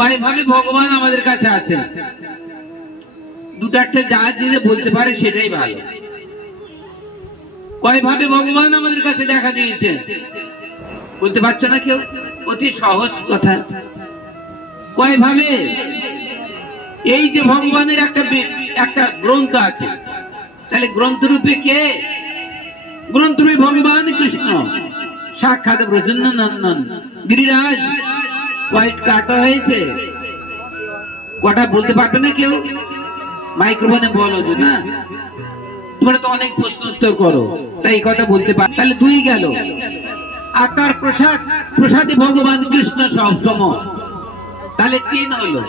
কয়ভাবে ভগবান আমাদের কাছে আছেন, দুটো একটা যা যে বলতে পারে সেটাই ভালো। কয়ভাবে ভগবান আমাদের কাছে দেখা দিয়েছেন বলতে পারছে না কেউ, অতি সহজ কথা। কয়ভাবে, এই যে ভগবানের একটা গ্রন্থ আছে, তাহলে গ্রন্থরূপে কে? গ্রন্থরূপে ভগবান কৃষ্ণ সাক্ষাৎ ব্রজন্য নন্দন গিরিরাজ। হোয়াইট কাটা হয়েছে, কটা বলতে পারবে না কেউ? মাইক্রোফোনে বলো না, তোমরা তো অনেক প্রশ্ন উত্তর করো, তাই এই কথা বলতে পার। তাহলে দুই গেল। আর তার প্রসাদে ভগবান কৃষ্ণ সব সময়, তাহলে তিন হলো।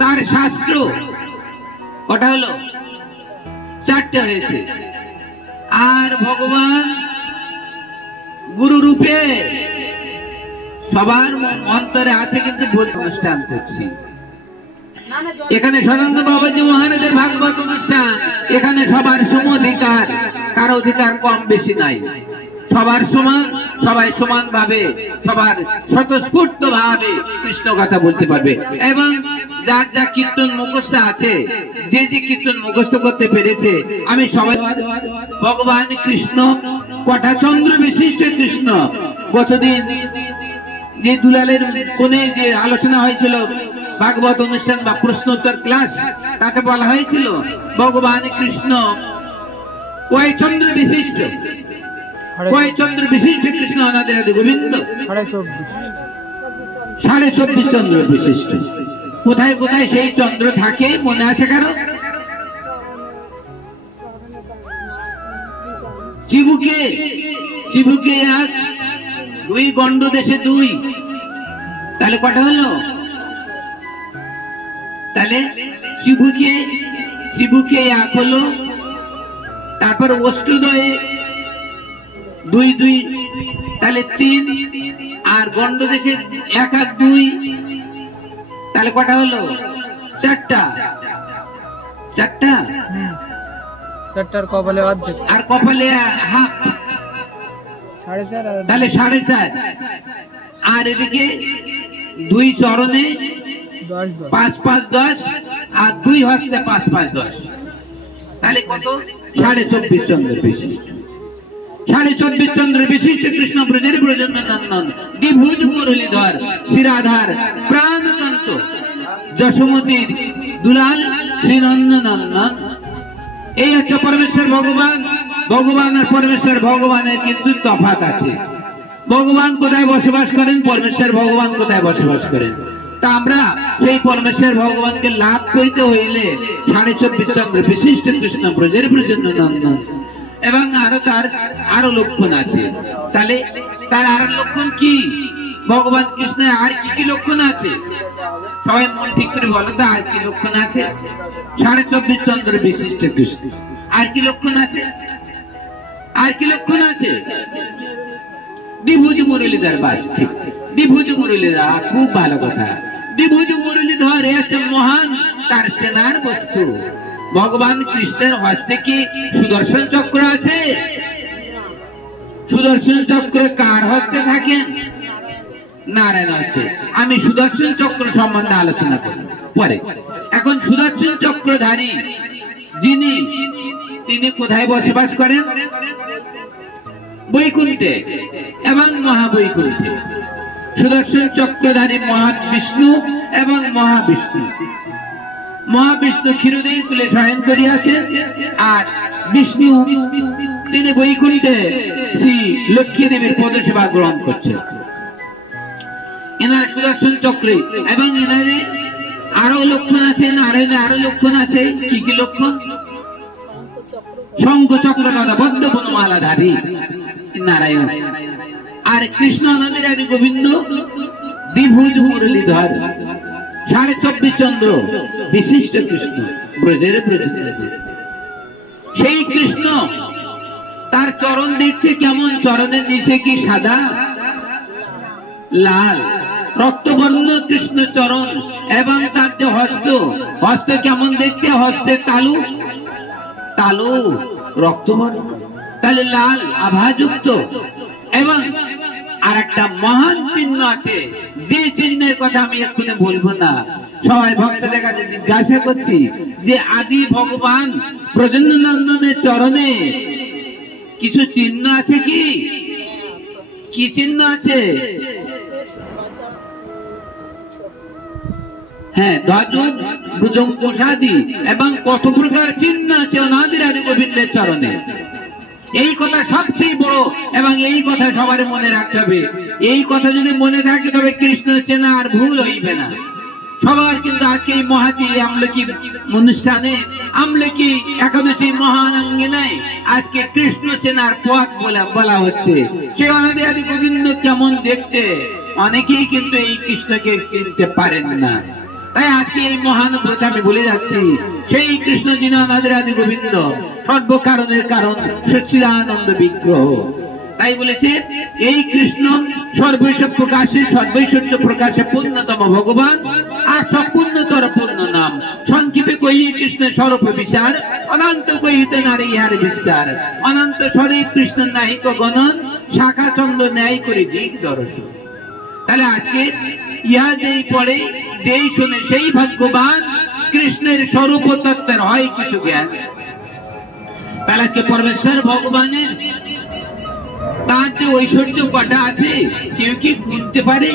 তার শাস্ত্র কটা হলো? চারটে হয়েছে। আর ভগবান গুরু রূপে সবার অন্তরে আছে, কিন্তু বলতে অনুষ্ঠান করছি এখানে সদানন্দ বাবাজি মহারাজের ভাগবত অনুষ্ঠান। এখানে সবার সম অধিকার, কারো অধিকার কম বেশি নাই, সবার সমান, সবাই সমান ভাবে, সবার স্বতঃস্ফূর্ত ভাবে কৃষ্ণ কথা বলতে পারবে। এবং যার যা কীর্তন মুখস্থ আছে, যে যে কীর্তন মুখস্থ করতে পেরেছে, আমি সবাই ভগবান কৃষ্ণ কটা চন্দ্র বিশিষ্ট কৃষ্ণ। গতদিন যে দুলালের কোণে যে আলোচনা হয়েছিল ভাগবত অনুষ্ঠান বা প্রশ্নোত্তর ক্লাস, তাতে বলা হয়েছিল ভগবান কৃষ্ণ কয় চন্দ্র বিশিষ্ট, কয় চন্দ্র বিশিষ্ট কৃষ্ণ অনাদি আদি গোবিন্দ 24.5 চন্দ্র বিশিষ্ট। কোথায় কোথায় সেই চন্দ্র থাকে মনে আছে কারো? চিবুকে, চিবুকে এক, দুই গন্ড দেশে দুই, তাহলে কটা হলো? তাহলে চিবুকে, চিবুকে এক হলো। তারপর অষ্টদয়ে দুই দুই, তাহলে তিন। আর গন্ড দেশে এক আর দুই, তাহলে কটা হলো? চারটা। চারটা, চারটার কপালে অর্ধেক, আর কপালে হাফ, তাহলে 4.5। আর এদিকে দুই চরণে 5 5 10, আর দুই হস্তে 5 5 10, তাহলে কত? 24.5 চন্দ্র বিশিষ্ট। 24.5 চন্দ্র বিশিষ্ট কৃষ্ণ ব্রজের ব্রজন্য নন্দন দ্বিভুজ মুরলীধর শিরাধার প্রাণকান্ত যশোমতীর দুলাল শ্রীনন্দ নন্দন। এই হচ্ছে পরমেশ্বর ভগবান। ভগবান আর পরমেশ্বর ভগবানের কিন্তু তফাৎ আছে। ভগবান কোথায় বসবাস করেন, পরমেশ্বর ভগবান কোথায় বসবাস করেন, তা আমরা সেই পরমেশ্বর ভগবানকে লাভ করিতে হইলে 24.5 চন্দ্র বিশিষ্ট কৃষ্ণ ব্রজের ব্রজন্য নন্দন। এবং তার আরো লক্ষণ আছে। তাহলে তার আরো লক্ষণ কি? ভগবান কৃষ্ণের আর কি কি লক্ষণ আছে? সবাই মন ঠিক করে বলো তো, আর কি লক্ষণ আছে? 24.5 চন্দ্র বিশিষ্ট কৃষ্ণ, আর কি লক্ষণ আছে? আর কি লক্ষণ আছে? দ্বিভুজ মুরলীধর। বাস, ঠিক, দ্বিভুজ মুরলীধর, খুব ভালো কথা। দ্বিভুজ মুরলীধর হচ্ছে মহান তার সেনার বস্তু। ভগবান কৃষ্ণের হস্তে কি সুদর্শন চক্র আছে? সুদর্শন চক্র কার হস্তে থাকেন? নারায়ণ হস্তে। আমি সুদর্শন চক্র সম্বন্ধে আলোচনা করি পরে। এখন সুদর্শন চক্রধারী যিনি, তিনি কোথায় বসবাস করেন? বৈকুণ্ঠে এবং মহাবৈকুণ্ঠে। সুদর্শন চক্রধারী মহাবিষ্ণু এবং মহাবিষ্ণু। মহাবিষ্ণু ক্ষীরোদয় কুলে শয়ন করিয়াছেন, আর বিষ্ণু তিনি বৈকুণ্ঠে শ্রী লক্ষ্মী দেবীর পদসেবা গ্রহণ করছেন। এনার সুদর্শন চক্রে। এবং এনারে আরো লক্ষণ আছে, নারায়ণের আরো লক্ষণ আছে। কি কি লক্ষণ? শঙ্খ চক্র গদা বদ্ধ বনমালাধারী নারায়ণ। আর কৃষ্ণ অনাদি আদি গোবিন্দ দ্বিভুজ মুরলীধর 24.5 চন্দ্র বিশিষ্ট কৃষ্ণ ব্রজের ব্রজের। সেই কৃষ্ণ, তার চরণ দেখছে কেমন? চরণের নিচে কি সাদা? লাল রক্তবর্ণ কৃষ্ণ চরণ। এবং তার যে হস্ত, হস্ত কেমন দেখতে? হস্তে তালু, তালু রক্তবর্ণ, তাহলে লাল আভাযুক্ত। এবং আর একটা মহান চিহ্ন আছে, যে চিহ্নের কথা আমি এক্ষুনি বলবো না। সবাই ভক্তদের কাছে জিজ্ঞাসা করছি যে আদি ভগবান ব্রজেন্দ্রনন্দনের চরণে কিছু চিহ্ন আছে কি? কি চিহ্ন আছে? হ্যাঁ, ধ্বজ, ভুজঙ্কুশাদি এবং কত প্রকার চিহ্ন আছে অনাদি আদি গোবিন্দের চরণে। এই কথা সবচেয়ে বড় এবং এই কথা সবার মনে রাখতে হবে। এই কথা যদি মনে থাকে তবে কৃষ্ণ চেনা আর ভুল হইবে না সবার। কিন্তু আজকে এই মহাতি আমলকি অনুষ্ঠানে, আমলকি একাদশী মহানাঙ্গিনায় আজকে কৃষ্ণ চেনার পথ বলা হচ্ছে। সে অনাদি আদি গোবিন্দ কেমন দেখতে, অনেকেই কিন্তু এই কৃষ্ণকে চিনতে পারেন না। তাই আজকে এই মহান কথা আমি বলে যাচ্ছি, সেই কৃষ্ণ যিনি অনাদি আদি গোবিন্দ, সর্বকারণের কারণ, সচ্চিদানন্দ বিগ্রহ। তাই বলেছে এই কৃষ্ণ সর্বৈশ্ব প্রকাশে, সর্বৈশ্বর্য প্রকাশে পূর্ণতম ভগবান আর সম্পূর্ণতর পূর্ণ নাম। সংক্ষেপে কহিয়ে কৃষ্ণের স্বরূপ বিচার, অনন্ত কহিতে নারী ইহার বিস্তার। অনন্ত স্বরে কৃষ্ণের নাহিক গণন, শাখা চন্দ্র ন্যায় করে দিক দর্শন। তাহলে আজকে ইহা যেই পড়ে, যেই শুনে সেই ভাগ্যবান। কৃষ্ণের স্বরূপ তত্ত্বের হয় কিছু জ্ঞান। তাহলে আজকে পরমেশ্বর ভগবানের তার যে ঐশ্বর্য কটা আছে কেউ কি বুঝতে পারে?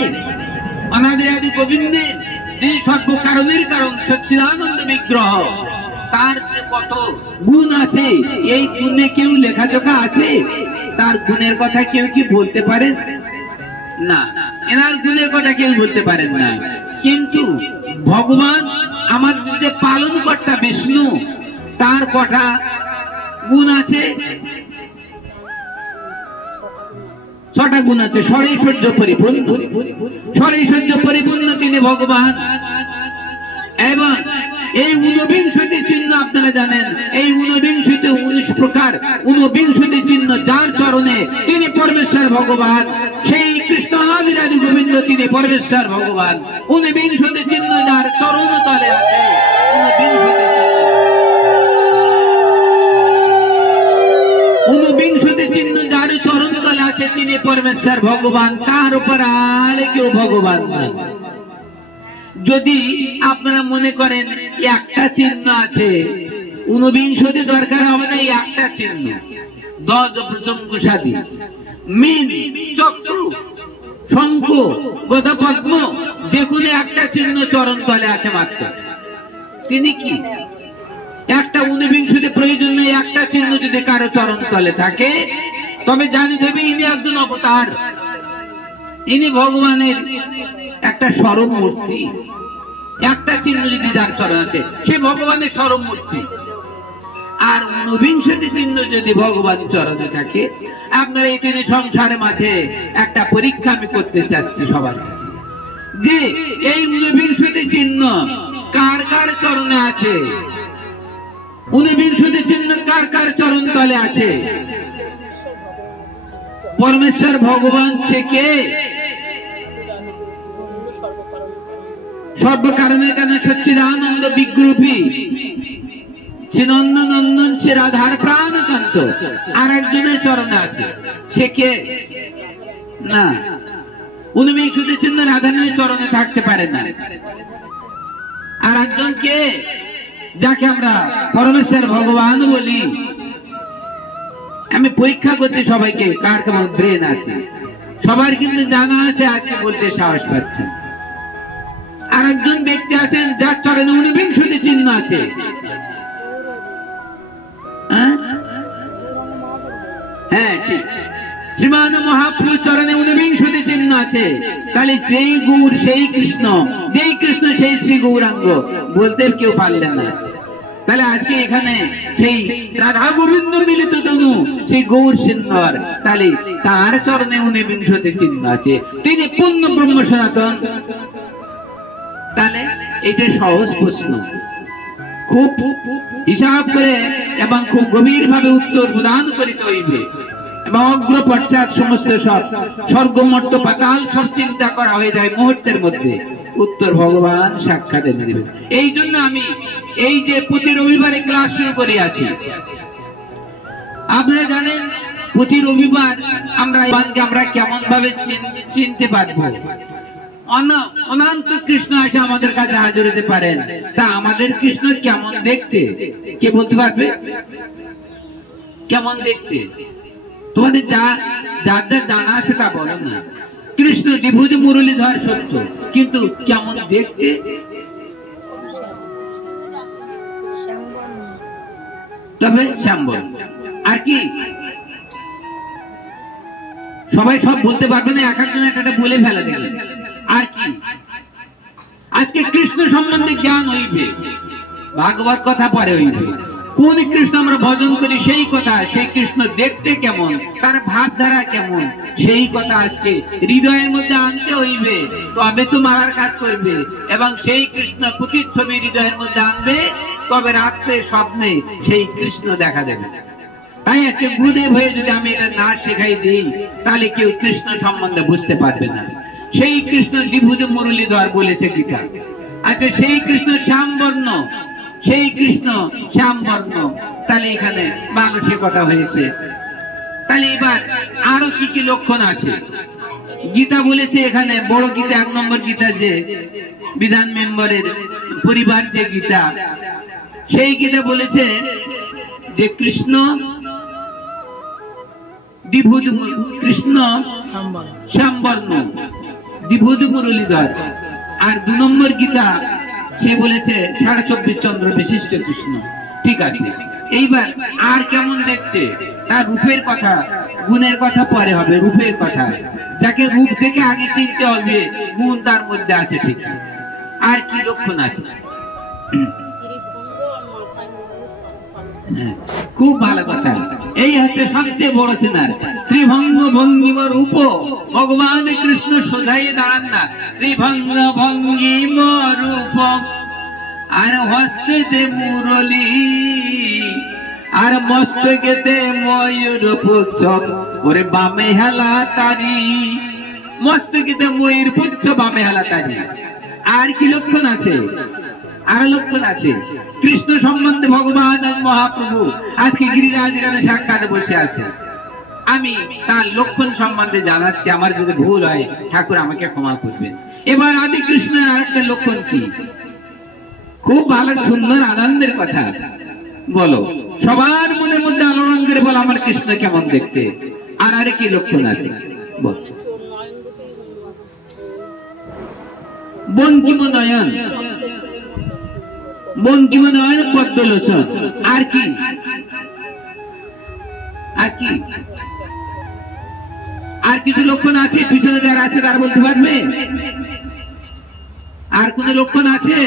অনাদি আদি গোবিন্দের যে সর্বকারণের কারণ, সচ্চিদানন্দ বিগ্রহ, তার যে কত গুণ আছে, এই গুণে কেউ লেখাজোখা আছে? তার গুণের কথা কেউ কি বলতে পারেন না? এনার গুণের কথা কেউ বলতে পারেন না। কিন্তু ভগবান আমাদের যে পালন কর্তা বিষ্ণু, তার কটা গুণ আছে? 6টা গুণ আছে। ষড়ৈশ্বর্য পরিপূর্ণ, ষড়ৈশ্বর্য পরিপূর্ণ তিনি ভগবান। এবং এই 49টি চিহ্ন আপনারা জানেন, এই 49 19 প্রকার 49টি চিহ্ন যার চরণে তিনি পরমেশ্বর ভগবান। সেই কৃষ্ণ আদি আদি গোবিন্দ তিনি পরমেশ্বর ভগবান। 49টি চিহ্ন যার চরণ তলে আছে। 49টি চিহ্ন যার চরণ তলে আছে তিনি পরমেশ্বর ভগবান। তার উপর আর কেউ ভগবান নয়। যদি আপনারা মনে করেন একটা চিহ্ন আছে, 49টি দরকার হবে না, এই একটা চিহ্ন, ধ্বজ, ভুজঙ্কুশাদি, মীন, চক্র, শঙ্খ, গদা, পদ্ম, যে কোনো একটা চিহ্ন চরণ তলে আছে মাত্র। তিনি কি একটা 49টি প্রয়োজন নেই। একটা চিহ্ন যদি কারো চরণ তলে থাকে তবে জানিতে হবে ইনি একজন অবতার, ইনি ভগবানের একটা স্বরূপ মূর্তি। একটা চিহ্ন যদি যার চরণ আছে সে ভগবানের স্বরূপ মূর্তি। আর 49টি চিহ্ন যদি ভগবান চরণে থাকে, আপনারা এই তিনি সংসারের মাঝে একটা পরীক্ষা আমি করতে চাচ্ছি সবার কাছে, যে এই 49টি চিহ্ন কার কার চরণে আছে? 49টি চিহ্ন কার কার চরণ তলে আছে? পরমেশ্বর ভগবান সে কে? সর্বকারণের কারণে সচ্চিদানন্দ বিগ্রূপী, সে নন্দনন্দন, সে রাধার প্রাণকান্ত। আর একজনের চরণে আছে, সে কে? না, 49টি চিহ্ন রাধারানীর চরণে থাকতে পারে না। আর একজন কে, যাকে আমরা পরমেশ্বর ভগবান বলি। আমি পরীক্ষা করতে সবাইকে কার কেমন ব্রেন আছে, সবার কিন্তু জানা আছে, আজকে বলতে সাহস পাচ্ছে। আর একজন ব্যক্তি আছেন যার চরণে 49টি চিহ্ন আছে। হ্যাঁ, ঠিক, শ্রীমান মহাপ্রভু চরণে 49টি চিহ্ন আছে। তাহলে সেই গৌর, সেই কৃষ্ণ, যেই কৃষ্ণ সেই শ্রী গৌরাঙ্গ, বলতে কেউ পারলেন না। তাহলে আজকে এখানে সেই রাধা গোবিন্দ মিলিত তনু, সেই গৌর সিন্ধর, তাহলে তার চরণে 49টি চিহ্ন আছে। তিনি পূর্ণ ব্রহ্ম সনাতন। তাহলে এটা সহজ প্রশ্ন, খুব হিসাব করে এবং খুব গভীর ভাবে উত্তর প্রদান করিতে হইবে। এবং অগ্র পশ্চাৎ সমস্ত সব স্বর্গমর্ত পাতাল সব চিন্তা করা হয়ে যায় মুহূর্তের মধ্যে, উত্তর ভগবান সাক্ষাৎ এনে দেবেন। এই জন্য আমি এই যে প্রতি রবিবারে ক্লাস শুরু করিয়াছি। আপনারা জানেন প্রতি রবিবার আমরা আমরা কেমন ভাবে চিনতে পারবো? অনন্ত কৃষ্ণ এসে আমাদের কাছে হাজির হতে পারেন, তা আমাদের কৃষ্ণ কেমন দেখতে কে বলতে পারবে? কেমন দেখতে? তোমাদের যার যা জানা আছে তা বলো না। কৃষ্ণ দ্বিভুজ মুরলীধর সত্য, কিন্তু কেমন দেখতে? তবে শ্যামবর্ণ। আর কি সবাই সব বলতে পারবে না, এক একজন একটা বলে ফেলা দিল। আর কি আজকে কৃষ্ণ সম্বন্ধে জ্ঞান হইবে, ভাগবত কথা পরে হইবে। কোন কৃষ্ণ আমরা ভজন করি সেই কথা, সেই কৃষ্ণ দেখতে কেমন, তার ভাবধারা কেমন, সেই কথা আজকে হৃদয়ের মধ্যে আনতে হইবে, তবে তো মারার কাজ করবে। এবং সেই কৃষ্ণ প্রতিচ্ছবি হৃদয়ের মধ্যে আনবে, তবে রাত্রে স্বপ্নে সেই কৃষ্ণ দেখা দেবে। তাই একটা গুরুদেব হয়ে যদি আমি এটা না শেখাই দিই, তাহলে কেউ কৃষ্ণ সম্বন্ধে বুঝতে পারবে না। সেই কৃষ্ণ দ্বিভুজ মুরলীধর বলেছে গীতা। আচ্ছা, সেই কৃষ্ণ শ্যামবর্ণ, সেই কৃষ্ণ শ্যামবর্ণ, তাহলে এখানে মানুষের কথা হয়েছে। তাহলে এবার আরো কি কি লক্ষণ আছে? গীতা বলেছে এখানে, বড় গীতা 1 নম্বর গীতা, যে বিধান মেম্বারের পরিবার যে গীতা, সেই গীতা বলেছে যে কৃষ্ণ দ্বিভুজ, কৃষ্ণ শ্যামবর্ণ, দ্বিভুজ মুরলীধর। আর 2 নম্বর গীতা সে বলেছে 24.5 চন্দ্র বিশিষ্ট কৃষ্ণ। ঠিক আছে, এইবার আর কেমন দেখতে, তার রূপের কথা, গুণের কথা পরে হবে। রূপের কথা, যাকে রূপ থেকে আগে চিনতে হবে, গুণ তার মধ্যে আছে। ঠিক, আর কি লক্ষণ আছে? খুব ভালো কথা, এই হচ্ছে সবচেয়ে বড় সিনার। ত্রিভঙ্গ ভঙ্গিম রূপ ভগবান কৃষ্ণ সোজাই দাঁড়ান না, ত্রিভঙ্গ ভঙ্গিম রূপ, আর হস্তেতে মুরলী, আর মস্তকেতে ময়ূর পুচ্ছ, ওরে বামে হেলা তারি, মস্তকেতে ময়ূর পুচ্ছ, বামে হেলা তারি। আর কি লক্ষণ আছে? আর লক্ষণ আছে কৃষ্ণ সম্বন্ধে। ভগবান মহাপ্রভু আজকে গিরিরাজ এখানে সাক্ষাৎ বসে আছে, আমি তার লক্ষণ সম্বন্ধে জানাচ্ছি। আমার যদি ভুল হয় ঠাকুর আমাকে ক্ষমা করবেন। এবার আদি কৃষ্ণের আরেকটা লক্ষণ কি? খুব ভালো সুন্দর আনন্দের কথা বলো, সবার মনের মধ্যে আলোড়ন করে বলো আমার কৃষ্ণ কেমন দেখতে। আর আরে কি লক্ষণ আছে বল? বঙ্কিম নয়ন, বঙ্কিম নয়ন পদ্মলোচন। আর কি? আর কি? আর কিছু লক্ষণ আছে? পিছনে যারা আছে তারা বলতে পারবে? আর কোন লক্ষণ আছে?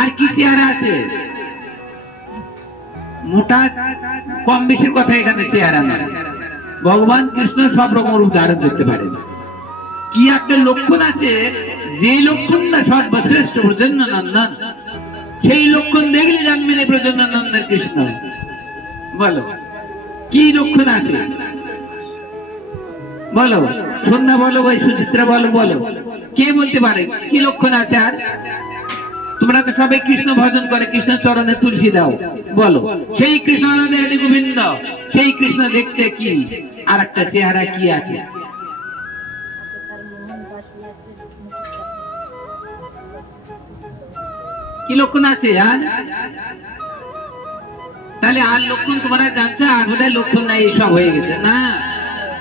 আর কি চেহারা আছে? মোটা কম বেশির কথা এখানে চেহারা না, ভগবান কৃষ্ণ সব রকম রূপ ধারণ করতে পারেন। কি একটা লক্ষণ আছে, যে লক্ষণটা সর্বশ্রেষ্ঠ প্রজন্য নন্দন, সেই লক্ষণ দেখলে জানবেন এই প্রজন্য নন্দন কৃষ্ণ। বলো কি লক্ষণ আছে? বলো, সন্ধ্যা বলো, ভাই সুচিত্রা বলো, বলো কে বলতে পারে কি লক্ষণ আছে? আর তোমরা তো সবাই কৃষ্ণ ভজন করে, কৃষ্ণ চরণে তুলসী দাও, বলো সেই কৃষ্ণ রাধে গোবিন্দ, সেই কৃষ্ণ দেখতে কি? আর একটা চেহারা কি আছে? কি লক্ষণ আছে? আর তাহলে আর লক্ষণ তোমরা জানছো? আর বোধহয় লক্ষণ নাই, সব হয়ে গেছে না।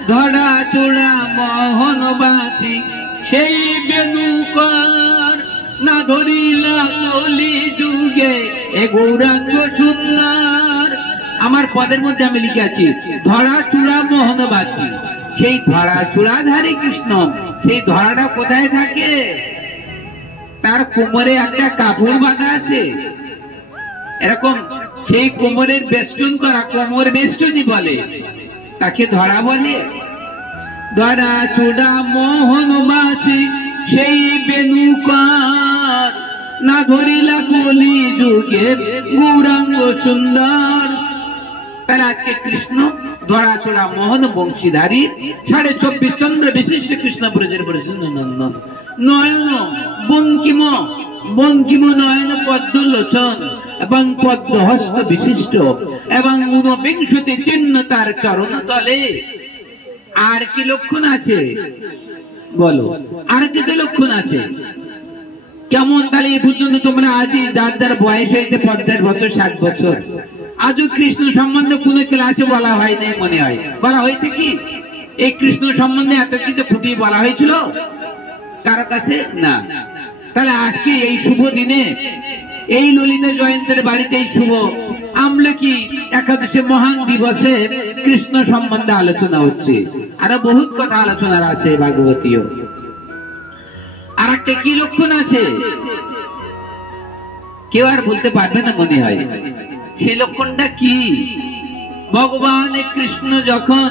ধরা চূড়া মোহনবাসী সেই বেনুকর, না ধরিলা কলি যুগে এ গৌরাঙ্গ সুন্দর। আমার পদের মধ্যে আমি লিখে আছি ধরা চূড়া মোহনবাসী, সেই ধরা চূড়াধারী কৃষ্ণ। সেই ধরাটা কোথায় থাকে? তার কোমরে একটা কাপড় বাঁধা আছে, এরকম সেই কোমরের বেষ্টন করা, কোমর বেষ্টনী বলে, তাকে ধরা বলে। ধরা চূড়া মোহনবাসী সেই বেনুকার, না ধরিলা কলি যুগে গৌরাঙ্গ সুন্দর। তাহলে আজকে কৃষ্ণ ধরা চূড়া মোহন বংশীধারী 24.5 চন্দ্র বিশিষ্ট কৃষ্ণ ব্রজের ব্রজ নন্দন। নয়ন বঙ্কিম বঙ্কিম নয়ন পদ্মলোচন এবং পদ্মহস্ত বিশিষ্ট এবং 49 চিহ্ন তার চরণ তলে। আর কি লক্ষণ আছে বলো, আর কি লক্ষণ আছে? কেমন তাহলে এই পর্যন্ত তোমরা আজই যার যার বয়স হয়েছে 50 বছর 60 বছর, আজও কৃষ্ণ সম্বন্ধে কোন ক্লাসে বলা হয় নাই, মনে হয় বলা হয়েছে কি? এই কৃষ্ণ সম্বন্ধে এত কিছু ফুটিয়ে বলা হয়েছিল কারো কাছে? না। তাহলে আজকে এই শুভ দিনে এই ললিতা জয়ন্তের বাড়িতে এই শুভ আমলকি একাদশী মহান দিবসে কৃষ্ণ সম্বন্ধে আলোচনা হচ্ছে। আরো বহুত কথা আলোচনার আছে ভাগবতীয়। আর একটা কি লক্ষণ আছে কেউ আর বলতে পারবে না মনে হয়। সেই লক্ষণটা কি? ভগবান কৃষ্ণ যখন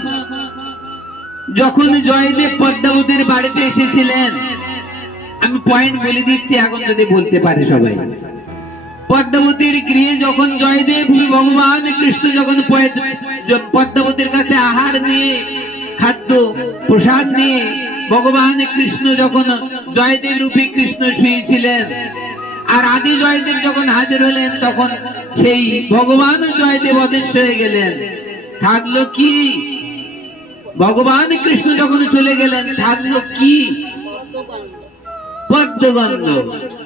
যখন জয়দেব পদ্মাবতীর বাড়িতে এসেছিলেন, আমি পয়েন্ট বলে দিচ্ছি এখন যদি বলতে পারে সবাই। পদ্মাবতীর গৃহে যখন জয়দেব ভগবান কৃষ্ণ যখন পদ্মাবতীর কাছে আহার নিয়ে খাদ্য প্রসাদ নিয়ে ভগবান কৃষ্ণ যখন জয়দেব রূপী কৃষ্ণ শুয়েছিলেন, আর আদি জয়দেব যখন হাজির হলেন তখন সেই ভগবান জয়দেব অদৃশ্য হয়ে গেলেন। থাকলো কি? ভগবান কৃষ্ণ যখন চলে গেলেন থাকলো কি? পদ্মগন্ধ।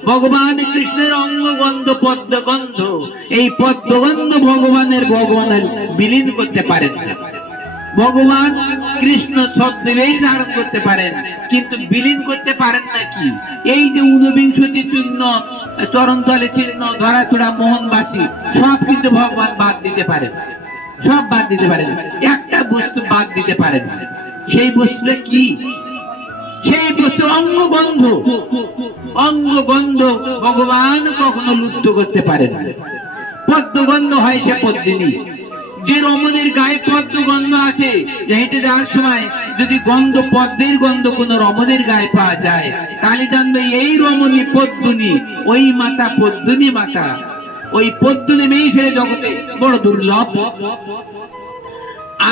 ভগবান কৃষ্ণের অঙ্গগন্ধ পদ্মগন্ধ। এই পদ্মগন্ধ ভগবানের বিলীন করতে পারেন না। ভগবান কৃষ্ণ ছদ্মবেশ ধারণ করতে পারেন কিন্তু বিলীন করতে পারেন না। কি? এই যে 49 চিহ্ন চরণতলে চিহ্ন ধরাচূড়া মোহনবাসী সব কিন্তু ভগবান বাদ দিতে পারেন, সব বাদ দিতে পারেন, একটা বস্তু বাদ দিতে পারেন। সেই বস্তুটা কি? সেই বস্তু অঙ্গগন্ধ। অঙ্গগন্ধ ভগবান কখনো লুপ্ত করতে পারেন না। পদ্মগন্ধ হয় সে পদ্মিনী। যে রমণীর গায়ে পদ্মগন্ধ আছে, হেঁটে যাওয়ার সময় যদি গন্ধ পদ্মের গন্ধ কোন রমণীর গায়ে পাওয়া যায় তাহলে জানবে এই রমণী পদ্মিনী, ওই মাতা পদ্মিনী মাতা। ওই পদ্মিনী মেয়ে সে জগতে বড় দুর্লভ।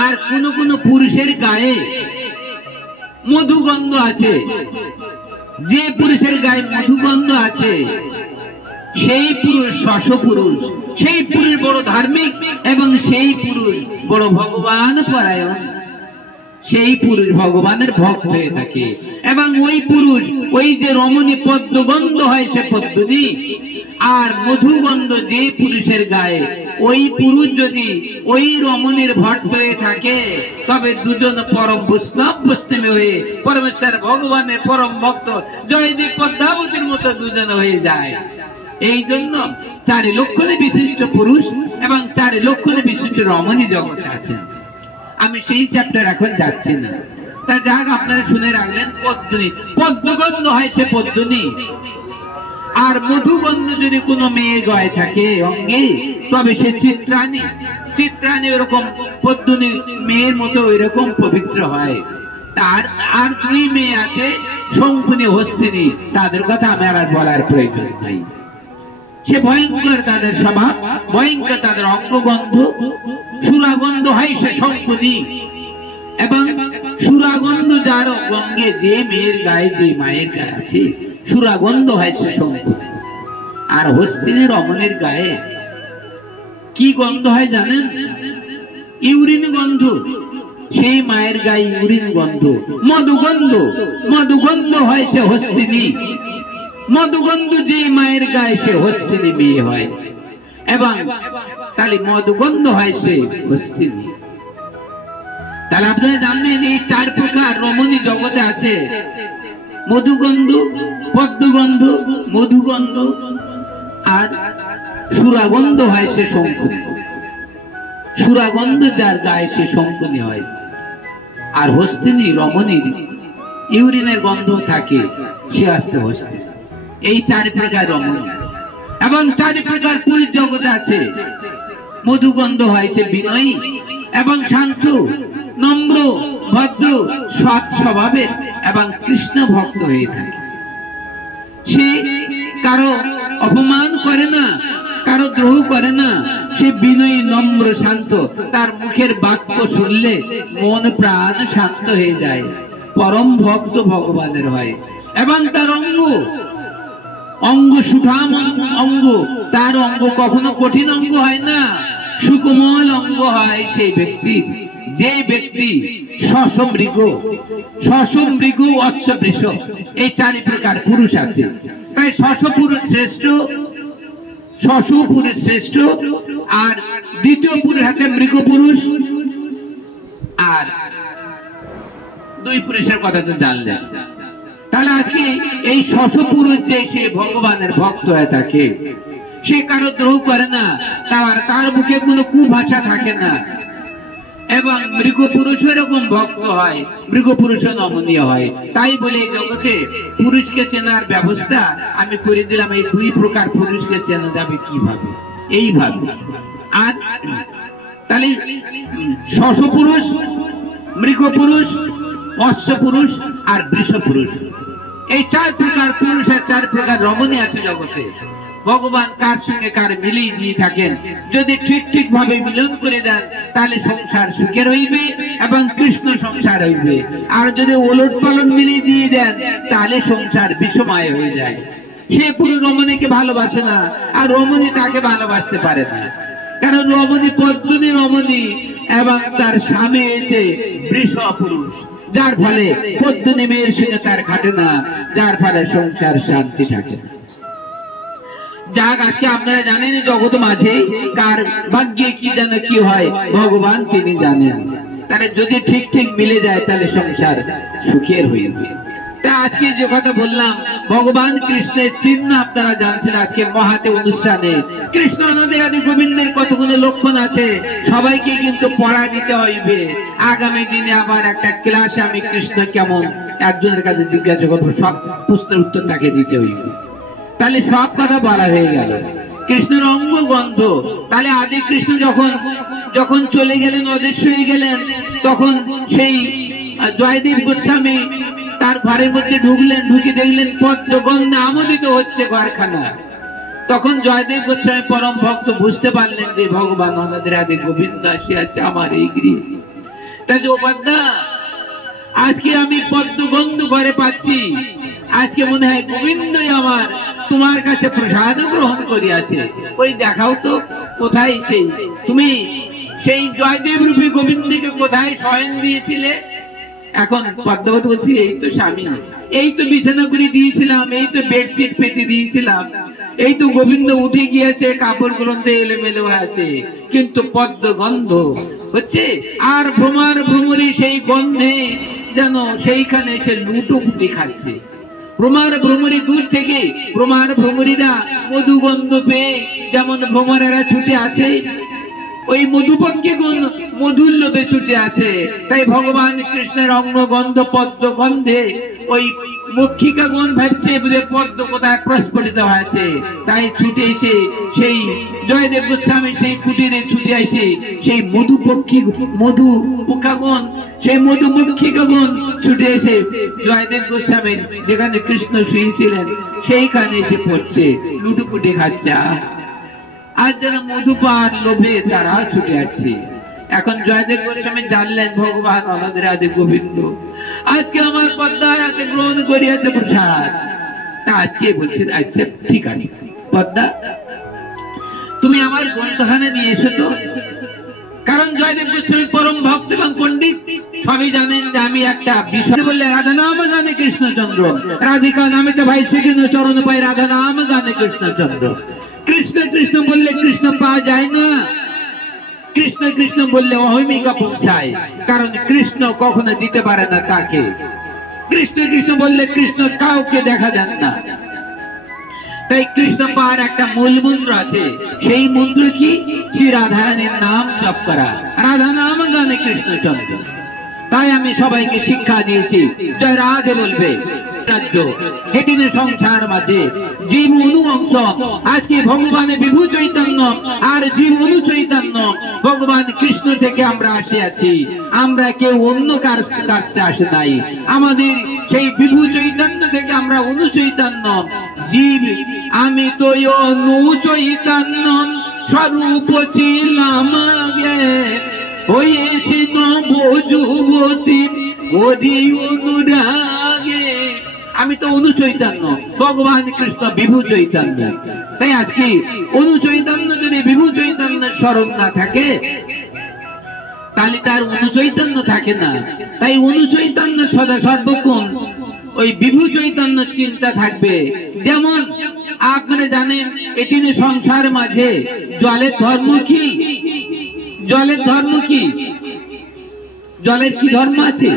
আর কোন কোন পুরুষের গায়ে মধুগন্ধ আছে, যে পুরুষের গায়ে মধুগন্ধ আছে সেই পুরুষ শশ পুরুষ, সেই পুরুষ বড় ধার্মিক এবং সেই পুরুষ বড় ভগবান পরায়ণ। সেই পুরুষ ভগবানের ভক্ত হয়ে থাকে এবং ওই পুরুষ ওই যে রমণী পদ্মগন্ধ হয় সে পদ্মিনী, আর মধুগন্ধ যে পুরুষের গায়ে ওই পুরুষ যদি ওই রমণীর ভক্ত হয়ে থাকে তবে দুজন পরম বৈষ্ণব বৈষ্ণবী হয়ে পরমেশ্বর ভগবানের পরম ভক্ত জয়দেব পদ্মাবতীর মতো দুজন হয়ে যায়। এই জন্য 4 লক্ষণে বিশিষ্ট পুরুষ এবং 4 লক্ষণে বিশিষ্ট রমণী জগতে আছেন। আমি সেই চ্যাপ্টার এখন যাচ্ছি না, তা যাক আপনারা শুনে রাখলেন। পদ্মিনী পদ্মগন্ধ হয় সে পদ্মিনী, আর মধুগন্ধ যদি কোনো মেয়ের গায়ে থাকে অঙ্গে তবে সে চিত্রাণী। চিত্রাণী এরকম পদ্মিনী মেয়ের মতো এরকম পবিত্র হয়। তার আর 2 মেয়ে আছে শঙ্কুনি হস্তিনী, তাদের কথা আমি আর বলার প্রয়োজন নাই। সে ভয়ঙ্কর তাদের স্বভাব, ভয়ঙ্কর তাদের অঙ্গগন্ধ। সুরাগন্ধ হয় সে শঙ্কুনি এবং সুরাগন্ধ যার অঙ্গে যে মেয়ের গায়ে যে মায়ের গায়ে আছে সুরাগন্ধ হয় সে শঙ্কুনি। আর হস্তিনী রমণীর গায়ে কি গন্ধ হয় জানেন? ইউরিন গন্ধ। সেই মায়ের গায়ে ইউরিন গন্ধ। মধুগন্ধ, মধুগন্ধ হয় সে হস্তিনী। মধুগন্ধ যে মায়ের গায়ে সে হস্তিনী মেয়ে হয় এবং তাহলে মধুগন্ধ হয় সে হস্তিনী। তাহলে আপনারা জানেন এই 4 প্রকার রমণী জগতে আছে। মধুগন্ধ, পদ্মগন্ধ, মধুগন্ধ আর সুরাগন্ধ হয় সে শঙ্কুনি। সুরাগন্ধ যার গায়ে সে শঙ্কুনি হয়। আর হস্তিনী রমণীর ইউরিনের গন্ধ থাকে, সে আসতে হস্তিনী। এই 4 প্রকার রমণী এবং 4 প্রকার পুরুষ জগতে আছে। মধুগন্ধ হয় সে বিনয়ী এবং শান্ত, নম্র, ভদ্র, সৎ স্বভাবের এবং কৃষ্ণ ভক্ত হয়ে থাকে। সে কারো অপমান করে না, কারো দ্রোহ করে না। সে বিনয়ী, নম্র, শান্ত। তার মুখের বাক্য শুনলে মন প্রাণ শান্ত হয়ে যায়। পরম ভক্ত ভগবানের হয় এবং তার অঙ্গ অঙ্গ সুঠাম অঙ্গ, তার অঙ্গ কখনো কঠিন অঙ্গ হয় না, সুকোমল অঙ্গ হয় সেই ব্যক্তি, যে ব্যক্তি শশমৃগ, অশ্ববৃষ, এই 4 প্রকার পুরুষ আছে। তাই শশপুরুষ শ্রেষ্ঠ, আর দ্বিতীয় পুরুষ আছে মৃগ পুরুষ, আর 2 পুরুষের কথা তো জানলেন। তাহলে আজকে এই শশপুরুষ যে সে ভগবানের ভক্ত হয়ে থাকে, সে কারো দ্রোহ করে না, তার মুখে কোনো কুভাষা থাকে না, এবং মৃগ পুরুষ এরকম ভক্ত হয়, মৃগ পুরুষ নমনীয় হয়। তাই বলে জগতে পুরুষকে চেনার ব্যবস্থা আমি করে দিলাম। এই 2 প্রকার পুরুষকে চেনা যাবে কিভাবে? এইভাবে। আর তাহলে শশপুরুষ, মৃগ পুরুষ, অশ্ব পুরুষ আর বৃষ পুরুষ, এই 4 প্রকার পুরুষের 4 প্রকার রমণী আছে জগতে। ভগবান কার সঙ্গে কার মিলিয়ে দিয়ে থাকেন, যদি ঠিক ভাবে মিলন করে দেন তাহলে সংসার সুখের হইবে এবং কৃষ্ণ সংসার হইবে। আর যদি ওলট পালন মিলিয়ে দিয়ে দেন তাহলে সংসার বিষময় হয়ে যায়। সে পুরো রমণীকে ভালোবাসে না, আর রমণী তাকে ভালোবাসতে পারে না, কারণ রমণী পদ্মিনী রমণী এবং তার স্বামী হয়েছে বৃষ পুরুষ, যার ফলে পদ্মিনী মেয়ের সঙ্গে তার খাটে না, যার ফলে সংসার শান্তি থাকে না। যাক, আজকে আপনারা জানেন জগৎ মাঝে কার ভাগ্যে কি যেন কি হয় ভগবান তিনি জানেন। তাহলে যদি ঠিক মিলে যায় তাহলে সংসার সুখের হয়ে যাবে। তা আজকে যে কথা বললাম, ভগবান কৃষ্ণের চিহ্ন আপনারা জানছেন। আজকে মহাতে অনুষ্ঠানে কৃষ্ণ নদী আদি গোবিন্দের কতগুলো লক্ষণ আছে, সবাইকে কিন্তু পড়া দিতে হইবে। আগামী দিনে আবার একটা ক্লাসে আমি কৃষ্ণ কেমন একজনের কাছে জিজ্ঞাসা করবো, সব প্রশ্নের উত্তর তাকে দিতে হইবে। তাহলে সব কথা বলা হয়ে গেল। কৃষ্ণের অঙ্গ গন্ধ, তাহলে আদি কৃষ্ণ যখন চলে গেলেন, অদৃশ্য হয়ে গেলেন, তখন সেই জয়দেব গোস্বামী তার ঘরের মধ্যে ঢুকলেন, ঢুকে দেখলেন পদ্ম গন্ধে আমোদিত হচ্ছে ঘরখানা। তখন জয়দেব গোস্বামী পরম ভক্ত বুঝতে পারলেন যে ভগবান আমাদের আদি গোবিন্দ আসিয়াছে আমার এই গৃহে। তাই ও পদ্মা, আজকে আমি পদ্ম গন্ধ ঘরে পাচ্ছি, আজকে মনে হয় গোবিন্দই আমার তোমার কাছে প্রসাদ গ্রহণ করিয়াছে। ওই দেখাও তো কোথায় তুমি সেই জয়দেব রূপী গোবিন্দকে কোথায় শয়ন দিয়েছিলে? এখন পদ্মাবতী বলছি, এই তো স্বামী, এই তো বিছানা করে দিয়েছিলাম, এই তো বেডশিট পেতে দিয়েছিলাম, এই তো গোবিন্দ উঠে গিয়েছে, কাপড় গুলোতে এলোমেলো আছে, কিন্তু পদ্ম গন্ধ হচ্ছে। আর ভ্রমরি সেই গন্ধে যেন সেইখানে সে লুটোপুটি খাচ্ছে। ভ্রমরি দূর থেকে ভ্রমরিরা মধুগন্ধ পেয়ে যেমন ভ্রমরেরা ছুটে আসে, ওই মধুপক্ষীগণ মধুর লোভে ছুটে আছে। তাই ভগবান কৃষ্ণের অঙ্গ গন্ধ পদ্ম গন্ধে ওই মক্ষিকাগণ ভাবছে পদ্ম কোথায় প্রস্ফুটিত হয়েছে, তাই ছুটে এসে সেই জয়দেব গোস্বামী সেই কুটিরে ছুটে আসে সেই মধুপক্ষাগণ, সেই মধুমক্ষিকাগণ ছুটে এসে জয়দেব গোস্বামীর যেখানে কৃষ্ণ শুয়েছিলেন সেইখানে এসে পড়ছে, লুটুপুটি খাচ্ছে। আজ যেন মধুপান লোভে তারা ছুটে আসছে। এখন জয়দেব গোস্বামী জানলেন ভগবান আমাদের আদি গোবিন্দ আজকে আমার পদ্মার হাতে গ্রহণ করিয়াছে প্রসাদ। তা আজকে বলছে, আচ্ছা ঠিক আছে পদ্মা, তুমি আমার গ্রন্থখানে নিয়ে এসো তো। কারণ জয়দেব গোস্বামী পরম ভক্ত এবং পণ্ডিত, সবই জানেন যে আমি একটা বিষয় বললে রাধা নাম জানে কৃষ্ণচন্দ্র, রাধিকা নামে তো ভাই শ্রীকৃষ্ণ চরণ পাই, রাধা নাম জানে কৃষ্ণচন্দ্র। কৃষ্ণ কৃষ্ণ বললে কৃষ্ণ পাওয়া যায় না, কৃষ্ণ কৃষ্ণ বললে অহমিকা পৌঁছায়, কারণ কৃষ্ণ কখনো দিতে পারে না তাকে। কৃষ্ণ কৃষ্ণ বললে কৃষ্ণ কাউকে দেখা যান না। তাই কৃষ্ণ পাওয়ার একটা মূল মন্ত্র আছে, সেই মন্ত্র কি? শ্রী রাধারানীর নাম জপ করা, রাধা নাম জানে কৃষ্ণচন্দ্র। তাই আমি সবাইকে শিক্ষা দিয়েছি, জয় রাধে বলবে রাজ্য হেদিনে সংসার মাঝে জীব অনু অংশ। আজকে ভগবানের বিভু চৈতন্য আর জীব অনু চৈতন্য, ভগবান কৃষ্ণ থেকে আমরা আসিয়াছি, আমরা কেউ অন্য কাছে আসে নাই। আমাদের সেই বিভু চৈতন্য থেকে আমরা অনু চৈতন্য জীব। আমি তো অনু চৈতন্য স্বরূপ ছিলাম আগে, হয়েছি নব যুবতী ওরি অনুরাগে। আমি তো অনু চৈতন্য, ভগবান কৃষ্ণ বিভু চৈতন্য। তাই আজকে অনু চৈতন্য যদি বিভু চৈতন্যের স্মরণ না থাকে তাহলে তার অনু চৈতন্য থাকে না। তাই অনু চৈতন্য সদা সর্বক্ষণ ওই বিভু চৈতন্য চিন্তা থাকবে। যেমন আপনারা জানেন এটি সংসার মাঝে জলের ধর্ম কি? জলের ধর্ম কি? জলের কি ধর্ম আছে?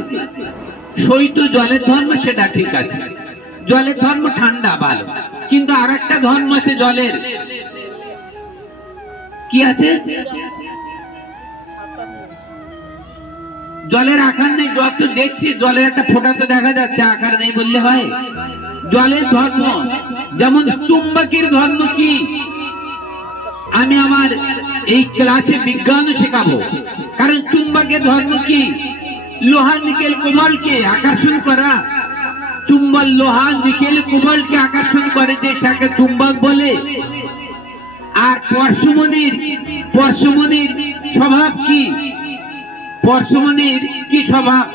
শৈত জলের ধর্ম, সেটা ঠিক আছে, জলের ধর্ম ঠান্ডা ভালো। কিন্তু আর একটা ধর্ম আছে জলের, কি আছে? জলের আকার নেই। যত দেখছি জলের একটা ফোঁটা তো দেখা যাচ্ছে, আকার নেই বললে হয়? জলের ধর্ম যেমন চুম্বকের ধর্ম কি? আমি আমার এই ক্লাসে বিজ্ঞানও শেখাবো। কারণ চুম্বকের ধর্ম কি? লোহা নিকেল কোমলকে আকর্ষণ করা। চুম্বক লোহা নিকেল কোমলকে আকর্ষণ করে, যে তাকে চুম্বক বলে। আর পরশুমনির স্বভাব কি? পরশুমনির কি স্বভাব?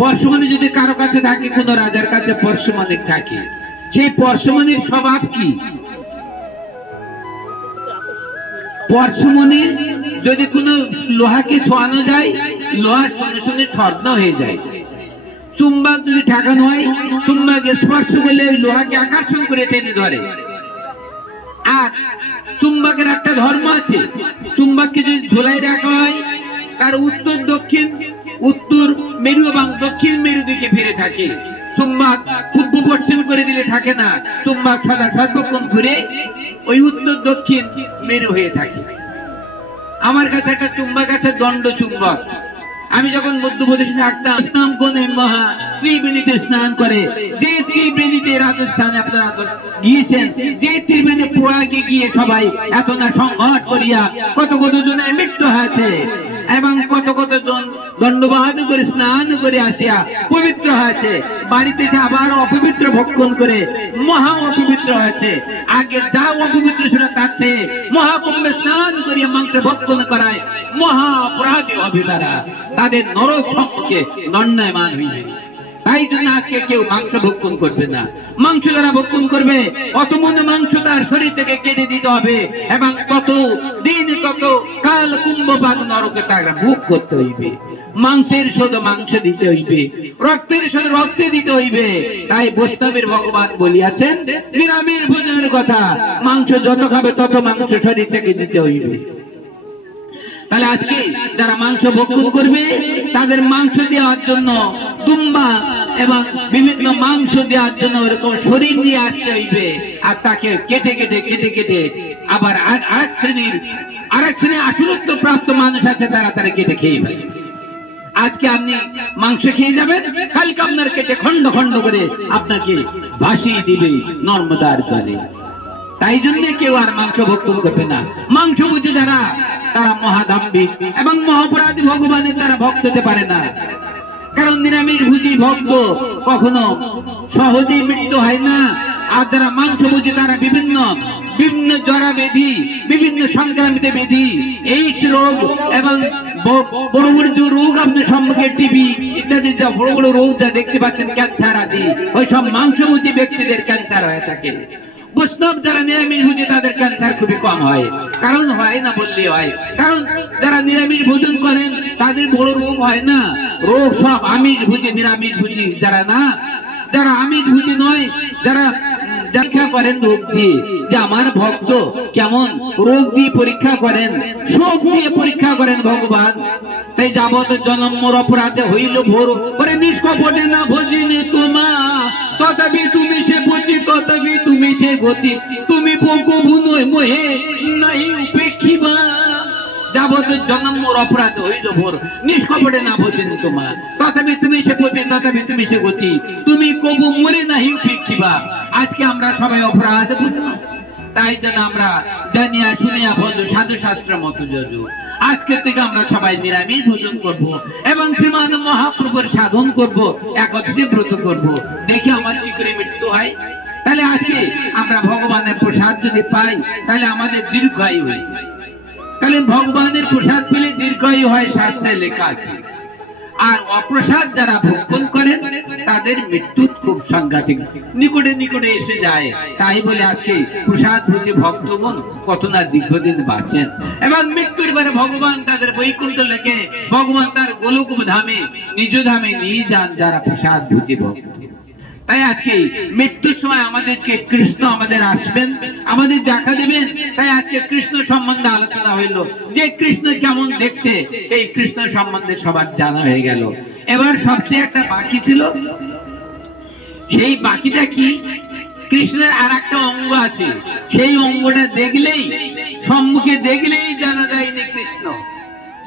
পরশুমনি যদি কারো কাছে থাকে, কোন রাজার কাছে পরশুমনি থাকে, সেই পরশুমনির স্বভাব কি? পরশুমনির যদি কোনো লোহাকে ছোঁয়ানো যায়, লোহার সঙ্গে সঙ্গে স্বর্ণ হয়ে যায়। চুম্বক যদি ঠেকানো হয়, চুম্বকে স্পর্শ করলে ওই লোহাকে আকর্ষণ করে টেনে ধরে। আর চুম্বকের একটা ধর্ম আছে, চুম্বককে যদি ঝোলাই রাখা হয়, তার উত্তর দক্ষিণ, উত্তর মেরু এবং দক্ষিণ মেরু দিকে ফিরে থাকে। চুম্বক পূর্ব পশ্চিম করে দিলে থাকে না, চুম্বক সদা সর্বক্ষণ ঘুরে ওই উত্তর দক্ষিণ মেরু হয়ে থাকে। আমার কাছে একটা চুম্বক আছে, দণ্ড চুম্বক। আমি যখন মধ্যপ্রদেশে থাকতাম, স্নান কোণে মহা ত্রিবেণীতে স্নান করে, যে ত্রিবেণীতে রাজস্থানে আপনারা গিয়েছেন, যে ত্রিবেণী প্রয়াগে গিয়ে সবাই এত না সংঘাত করিয়া কত জনের মৃত্যু হয়েছে, এবং কত জন দণ্ডবাদ করে স্নান করে আসিয়া পবিত্র হয়েছে, বাড়িতে এসে আবার অপবিত্র ভক্ষণ করে মহা অপবিত্র হয়েছে। আগে যা অপবিত্র ছিল তার চেয়ে মহাকুম্ভে স্নান করিয়া মাংস ভক্ষণ করায় মহা অপরাধী হবে তারা, তাদের নরক সম্পর্কে দণ্ডায়মান হইবে। তাই জন্য আজকে কেউ মাংস ভক্ষণ করবে না। মাংস যারা ভক্ষণ করবে, অত মনে মাংস তার শরীর থেকে কেটে দিতে হবে, এবং তত দিন তত কাল কুম্ভপাত নরকে তারা ভোগ করতে হইবে। মাংসের শোধ মাংস দিতে হইবে, রক্তের শোধ রক্তে দিতে হইবে। তাই বৈষ্ণবের ভগবান বলিয়াছেন নিরামিষ ভোজনের কথা, মাংস যত খাবে তত মাংস শরীর থেকে দিতে হইবে। তাহলে আজকে যারা মাংস ভক্ষণ করবে, তাদের মাংস দেওয়ার জন্য দুম্বা এবং বিভিন্ন মাংস দেওয়ার জন্য এরকম শরীর নিয়ে আসতে হইবে। আর তাকে কেটে কেটে আবার আরেক শ্রেণীর আসলত্ব প্রাপ্ত মানুষ আছে, তারা কেটে খেয়ে ফেলে। আজকে আপনি মাংস খেয়ে যাবেন, কালকে আপনার কেটে খন্ড খন্ড করে আপনাকে ভাসিয়ে দিবে নর্মদার জলে। তাই জন্য কেউ আর মাংস ভক্ষণ করবে না। মাংস বুঝে যারা, তারা মহাদাম্ভিক এবং মহাপরাধী, ভগবানের তারা ভক্ত হতে পারে না। কারণ নিরামিষ ভুজি ভক্ত কখনো সহজেই মৃত্যু হয় না। আর যারা মাংস বুঝে, তারা বিভিন্ন জরা ব্যাধি, বিভিন্ন সংক্রামিত ব্যাধি, এইডস রোগ এবং বড় যে রোগ আপনার সম্মুখে, টিবি ইত্যাদি যা বড় রোগ যা দেখতে পাচ্ছেন, ক্যান্সার আদি, ওই সব মাংসভোজী ব্যক্তিদের ক্যান্সার হয়ে থাকে। বৈষ্ণব যারা নিরামিষ ভোজী, তাদের ক্যান্সার খুবই কম হয়। কারণ হয় না বললেই হয়, কারণ যারা নিরামিষ ভোজন করেন তাদের বড় রোগ হয় না। রোগ সব আমিষ ভোজী, নিরামিষ ভোজী যারা না, যারা আমিষ ভোজী নয়, যারা পরীক্ষা করেন রোগ দিয়ে, যে আমার ভক্ত কেমন, রোগ দিয়ে পরীক্ষা করেন, শোক দিয়ে পরীক্ষা করেন ভগবান। তাই যাবত জন্মর অপরাধে হইল ভোর, করে নিষ্কপটে না ভজিনে তোমা, তথাপি তুমি সে পতি, তথাপি তুমি সে গতি, তুমি প্রভু মোহে নাই উপেক্ষিবা। যাবত জন্মর অপরাধ হইল ভোর, নিষ্কপটে না ভজিনে তোমা, তথাপি তুমি সে পতি, তথাপি তুমি সে গতি, তুমি কবু মরে নাহি উপেক্ষিবা। আজকে আমরা সবাই অপরাধ বুঝলাম, তাই জন্য আমরা জানিয়া শুনিয়া ভোজ সাধু শাস্ত্র মতো যজু। আজকে থেকে আমরা সবাই নিরামিষ ভোজন করব এবং শ্রীমান মহাপ্রভুর সাধন করব, একত্রে ব্রত করব। দেখি আমার কি করে মৃত্যু হয়। তাহলে আজকে আমরা ভগবানের প্রসাদ যদি পাই, তাহলে আমাদের দীর্ঘায়ু হয়। তাহলে ভগবানের প্রসাদ পেলে দীর্ঘায়ু হয়, শাস্ত্রে লেখা আছে। আর অপ্রসাদ যারা ভক্ষণ করেন, তাদের তাদের মৃত্যু খুব সাংঘাতিক, নিকটে নিকটে এসে যায়। তাই বলে আজকে প্রসাদ ভোজী ভক্তগণ কত না দীর্ঘদিন বাঁচেন, এবং মৃত্যুর পরে ভগবান তাদের বৈকুণ্ঠ লেখে ভগবান তার গোলক ধামে নিজ ধামে নিয়ে যান যারা প্রসাদ ভোজী ভক্ত। তাই আজকে মৃত্যুর সময় আমাদেরকে কৃষ্ণ আমাদের আসবেন, আমাদের দেখা দেবেন। তাই আজকে কৃষ্ণ সম্বন্ধে আলোচনা হইল, যে কৃষ্ণ কেমন দেখতে সেই কৃষ্ণ সম্বন্ধে সবার জানা হয়ে গেল। এবার সবচেয়ে একটা বাকি ছিল, সেই বাকিটা কি? কৃষ্ণের আর একটা অঙ্গ আছে, সেই অঙ্গটা দেখলেই, সম্মুখে দেখলেই জানা যায়নি কৃষ্ণ।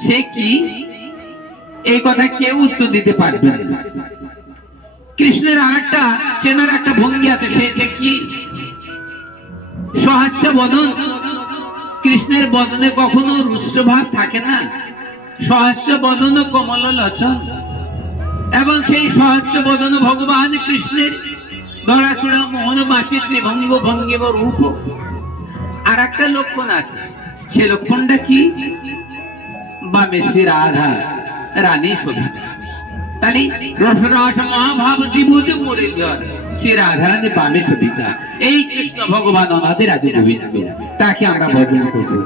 সে কি? এই কথা কেউ উত্তর দিতে পারবে না। কৃষ্ণের আর একটা চেনার একটা ভঙ্গি আছে, সেটা কি? সহাস্য বদন। কৃষ্ণের বদনে কখনো রুষ্ট ভাব থাকে না, সহাস্য বদন কমল লোচন। এবং সেই সহাস্য বদন ভগবান কৃষ্ণের ধরাচূড়া মোহন মাসি ত্রিভঙ্গ ভঙ্গিম রূপ। আর একটা লক্ষণ আছে, সে লক্ষণটা কি? বামে শ্রী রাধা রানী শোভিতা। তাহলে রসরাস মহাভাব ত্রিভুজ মুরলীধর, শ্রী রাধা রানী বামে শোভিতা। এই কৃষ্ণ ভগবান আমাদের আদি গোবিন্দ, তাকে আমরা ভজন করবো।